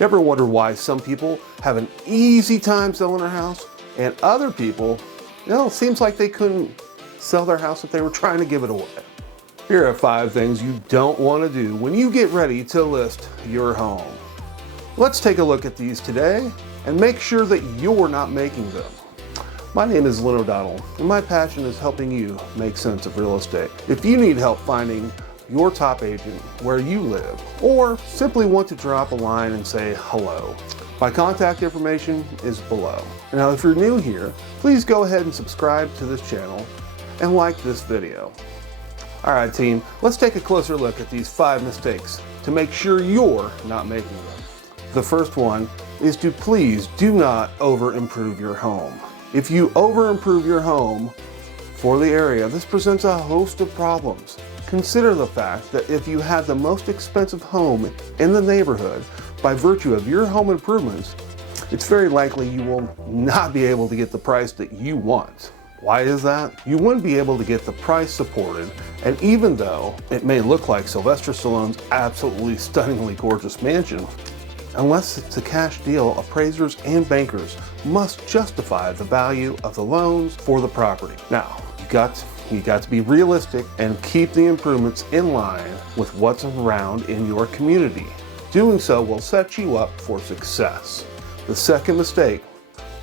Ever wonder why some people have an easy time selling their house and other people, it seems like they couldn't sell their house if they were trying to give it away? Here are 5 things you don't want to do when you get ready to list your home. Let's take a look at these today and make sure that you're not making them. My name is Lynn O'Donnell, and my passion is helping you make sense of real estate. If you need help finding your top agent where you live, or simply want to drop a line and say hello, my contact information is below. Now, if you're new here, please go ahead and subscribe to this channel and like this video. All right, team, let's take a closer look at these 5 mistakes to make sure you're not making them. The first one is to please do not over-improve your home. If you over-improve your home for the area, this presents a host of problems. Consider the fact that if you have the most expensive home in the neighborhood, by virtue of your home improvements, it's very likely you will not be able to get the price that you want. Why is that? You wouldn't be able to get the price supported, and even though it may look like Sylvester Stallone's absolutely stunningly gorgeous mansion, unless it's a cash deal, appraisers and bankers must justify the value of the loans for the property. Now, you got to be realistic and keep the improvements in line with what's around in your community. Doing so will set you up for success. The second mistake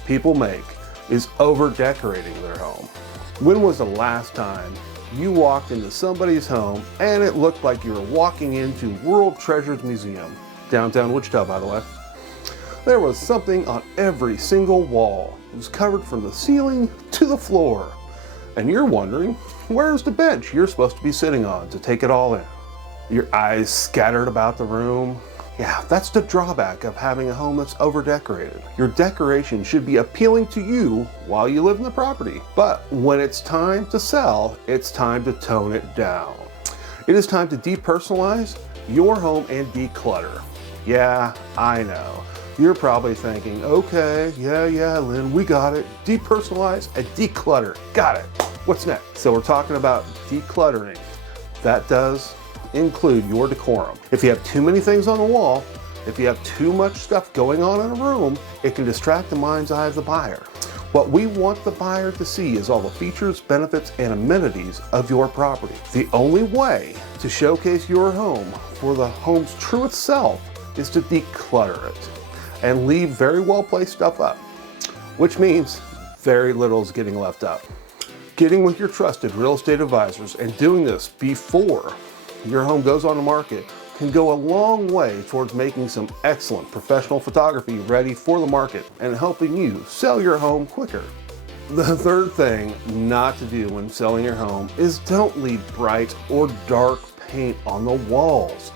people make is over-decorating their home. When was the last time you walked into somebody's home and it looked like you were walking into World Treasures Museum, downtown Wichita, by the way? There was something on every single wall. It was covered from the ceiling to the floor. And you're wondering, where's the bench you're supposed to be sitting on to take it all in? Your eyes scattered about the room. Yeah, that's the drawback of having a home that's over-decorated. Your decoration should be appealing to you while you live in the property. But when it's time to sell, it's time to tone it down. It is time to depersonalize your home and declutter. Yeah, I know. You're probably thinking, okay, yeah, Lynn, we got it. Depersonalize and declutter. Got it. What's next? So we're talking about decluttering. That does include your decorum. If you have too many things on the wall, if you have too much stuff going on in a room, it can distract the mind's eye of the buyer. What we want the buyer to see is all the features, benefits, and amenities of your property. The only way to showcase your home for the home's truest self is to declutter it and leave very well-placed stuff up, which means very little is getting left up. Getting with your trusted real estate advisors and doing this before your home goes on the market can go a long way towards making some excellent professional photography ready for the market and helping you sell your home quicker. The third thing not to do when selling your home is don't leave bright or dark paint on the walls.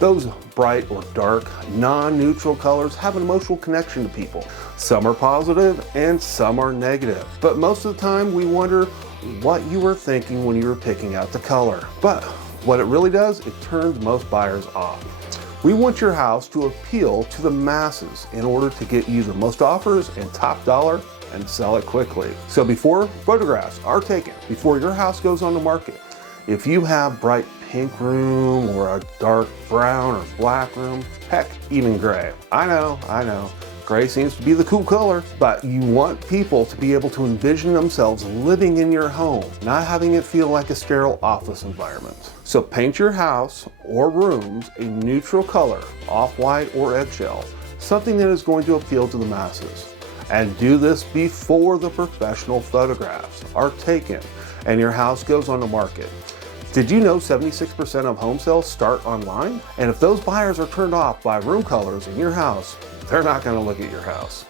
Those bright or dark, non-neutral colors have an emotional connection to people. Some are positive and some are negative. But most of the time we wonder what you were thinking when you were picking out the color. But what it really does, it turns most buyers off. We want your house to appeal to the masses in order to get you the most offers and top dollar and sell it quickly. So before photographs are taken, before your house goes on the market, if you have bright pink room or a dark brown or black room, heck, even gray. I know. Gray seems to be the cool color, but you want people to be able to envision themselves living in your home, not having it feel like a sterile office environment. So paint your house or rooms a neutral color, off-white or eggshell, something that is going to appeal to the masses. And do this before the professional photographs are taken and your house goes on the market. Did you know 76% of home sales start online? And if those buyers are turned off by room colors in your house, they're not going to look at your house.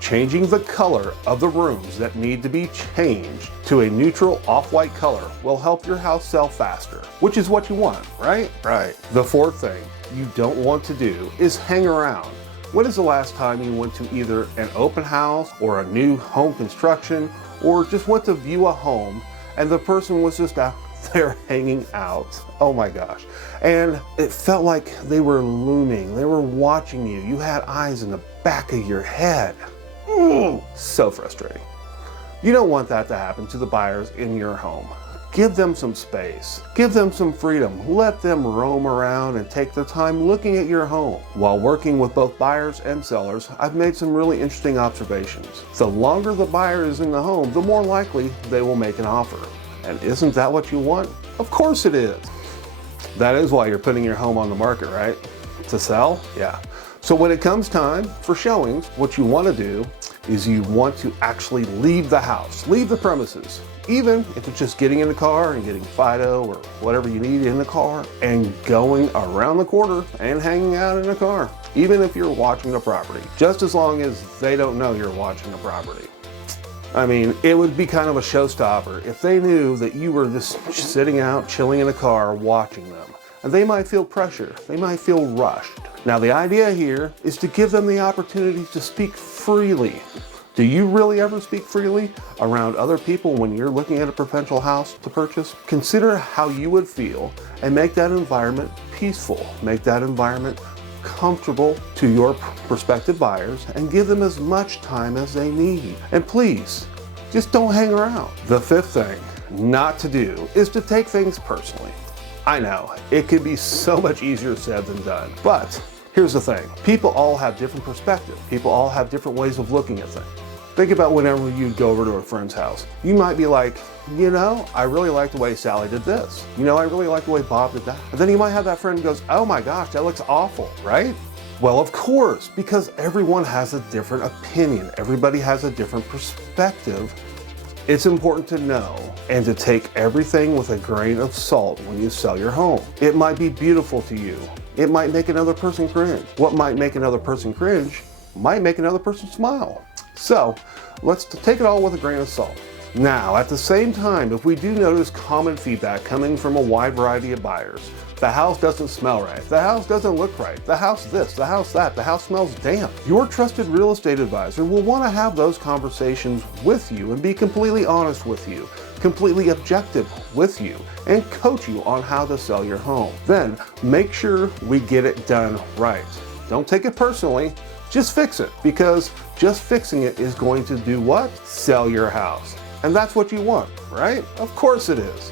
Changing the color of the rooms that need to be changed to a neutral off-white color will help your house sell faster, which is what you want, right? Right. The fourth thing you don't want to do is hang around. When is the last time you went to either an open house or a new home construction, or just went to view a home and the person was just out there hanging out? Oh my gosh. And it felt like they were looming. They were watching you. You had eyes in the back of your head. So frustrating. You don't want that to happen to the buyers in your home. Give them some space. Give them some freedom. Let them roam around and take their time looking at your home. While working with both buyers and sellers, I've made some really interesting observations. The longer the buyer is in the home, the more likely they will make an offer. And isn't that what you want? Of course it is. That is why you're putting your home on the market, right? To sell? Yeah. So when it comes time for showings, what you want to do is you want to actually leave the house, leave the premises. Even if it's just getting in the car and getting Fido or whatever you need in the car and going around the corner and hanging out in the car. Even if you're watching the property, just as long as they don't know you're watching the property. I mean, it would be kind of a showstopper if they knew that you were just sitting out, chilling in a car, watching them. And they might feel pressure, they might feel rushed. Now the idea here is to give them the opportunity to speak freely. Do you really ever speak freely around other people when you're looking at a potential house to purchase? Consider how you would feel and make that environment peaceful. Make that environment comfortable to your prospective buyers and give them as much time as they need. And please, just don't hang around. The fifth thing not to do is to take things personally. I know, it could be so much easier said than done, but here's the thing. People all have different perspectives. People all have different ways of looking at things. Think about whenever you go over to a friend's house. You might be like, you know, I really like the way Sally did this. You know, I really like the way Bob did that. And then you might have that friend who goes, oh my gosh, that looks awful, right? Well, of course, because everyone has a different opinion. Everybody has a different perspective. It's important to know and to take everything with a grain of salt when you sell your home. It might be beautiful to you. It might make another person cringe. What might make another person cringe might make another person smile. So let's take it all with a grain of salt. Now, at the same time, if we do notice common feedback coming from a wide variety of buyers, the house doesn't smell right, the house doesn't look right, the house this, the house that, the house smells damp, your trusted real estate advisor will want to have those conversations with you and be completely honest with you, completely objective with you, and coach you on how to sell your home. Then make sure we get it done right. Don't take it personally, just fix it, because just fixing it is going to do what? Sell your house. And that's what you want, right? Of course it is.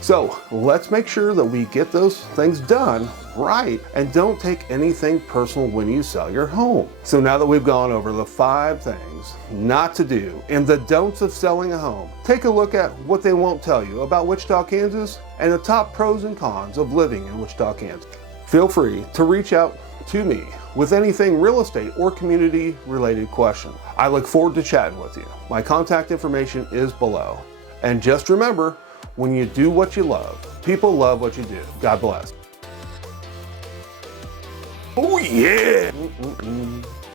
So let's make sure that we get those things done right and don't take anything personal when you sell your home. So now that we've gone over the 5 things not to do and the don'ts of selling a home, take a look at what they won't tell you about Wichita, Kansas and the top pros and cons of living in Wichita, Kansas. Feel free to reach out to me with anything real estate or community related question. I look forward to chatting with you. My contact information is below. And just remember, when you do what you love, people love what you do. God bless. Oh yeah!